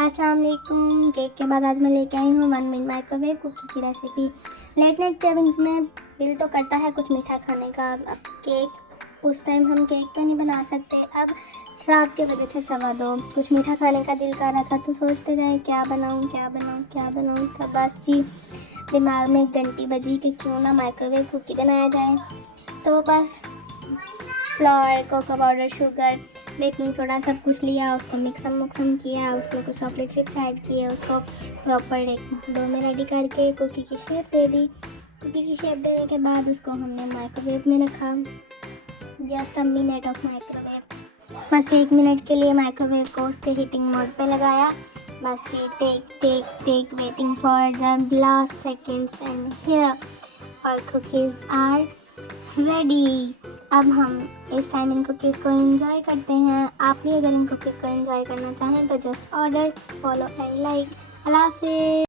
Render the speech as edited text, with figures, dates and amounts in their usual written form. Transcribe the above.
अस्सलाम वालेकुम। केक के बाद आज मैं लेके आई हूँ 1 मिनट माइक्रोवेव कुकी की रेसिपी। लेट नाइट क्रेविंग्स में दिल तो करता है कुछ मीठा खाने का। अब केक उस टाइम हम केक तो नहीं बना सकते। अब रात के बजे थे 2:15, कुछ मीठा खाने का दिल कर रहा था तो सोचते जाए क्या बनाऊँ क्या बनाऊँ क्या बनाऊँ। तब बस जी दिमाग में एक घंटी बजी कि क्यों ना माइक्रोवेव कुकी बनाया जाए। तो बस flour, cocoa powder, sugar, baking soda सब कुछ लिया, उसको मिक्सम किया, उसमें कुछ चॉकलेट चिप्स ऐड किए, उसको प्रॉपर एक डो में रेडी करके कुकी की शेप दे दी। कुकी की शेप देने के बाद उसको हमने माइक्रोवेव में रखा। Just a minute of microwave, बस 1 मिनट के लिए माइक्रोवेव को उसके हीटिंग मोड पे लगाया। बस ये take waiting for the last seconds and here और कुकीज़ आर रेडी। अब हम इस टाइम इन कुकीज़ को एंजॉय करते हैं। आप भी अगर इन कुकीज़ को एंजॉय करना चाहें तो just order, follow and like. अल्लाह हाफ़िज़।